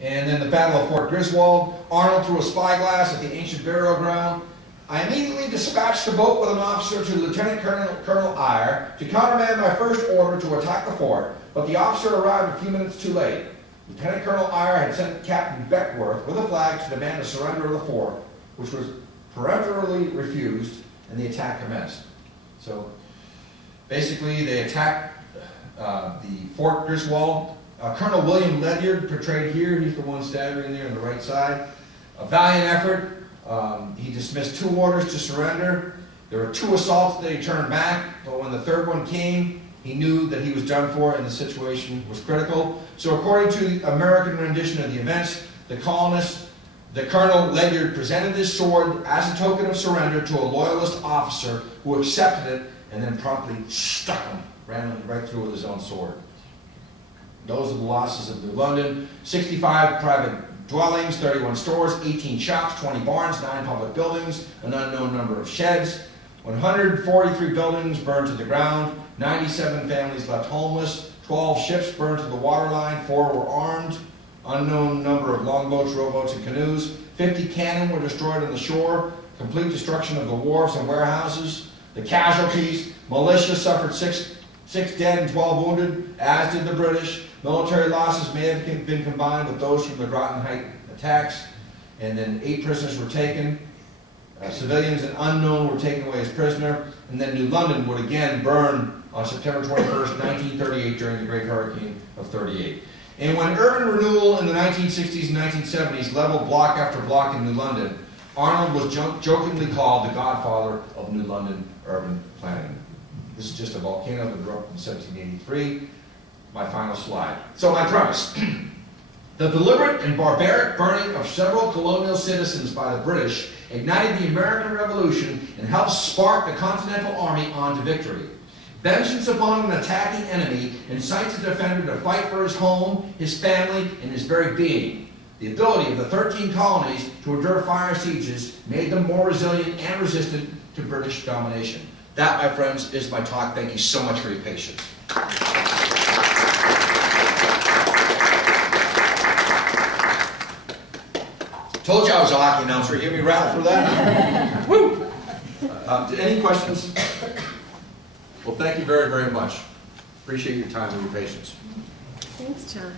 And then the Battle of Fort Griswold, Arnold threw a spyglass at the ancient burial ground. I immediately dispatched a boat with an officer to Lieutenant Colonel Eyre to countermand my first order to attack the fort, but the officer arrived a few minutes too late. Lieutenant Colonel Eyre had sent Captain Beckworth with a flag to demand a surrender of the fort, which was peremptorily refused, and the attack commenced. So basically they attacked the Fort Griswold. Colonel William Ledyard, portrayed here, he's the one staggering there on the right side. A valiant effort. He dismissed 2 orders to surrender. There were 2 assaults that he turned back, but when the 3rd one came, he knew that he was done for and the situation was critical. So according to the American rendition of the events, the Colonel Ledyard presented his sword as a token of surrender to a loyalist officer who accepted it and then promptly stuck him, ran him right through with his own sword. Those are the losses of New London: 65 private dwellings, 31 stores, 18 shops, 20 barns, 9 public buildings, an unknown number of sheds, 143 buildings burned to the ground, 97 families left homeless, 12 ships burned to the waterline, 4 were armed, unknown number of longboats, rowboats, and canoes, 50 cannon were destroyed on the shore, complete destruction of the wharves and warehouses. The casualties: militia suffered 6 dead and 12 wounded, as did the British. Military losses may have been combined with those from the Groton Height attacks. And then 8 prisoners were taken. Civilians and unknown were taken away as prisoner. And then New London would again burn on September 21st, 1938 during the Great Hurricane of '38. And when urban renewal in the 1960s and 1970s leveled block after block in New London, Arnold was jokingly called the godfather of New London urban planning. This is just a volcano that erupted in 1783. My final slide. So my premise. The deliberate and barbaric burning of several colonial citizens by the British ignited the American Revolution and helped spark the Continental Army on to victory. Vengeance upon an attacking enemy incites the defender to fight for his home, his family, and his very being. The ability of the 13 colonies to endure fire sieges made them more resilient and resistant to British domination. That, my friends, is my talk. Thank you so much for your patience. Told you I was a hockey announcer. You hear me rattle for that? Woo! Any questions? Well, thank you very, very much. Appreciate your time and your patience. Thanks, John.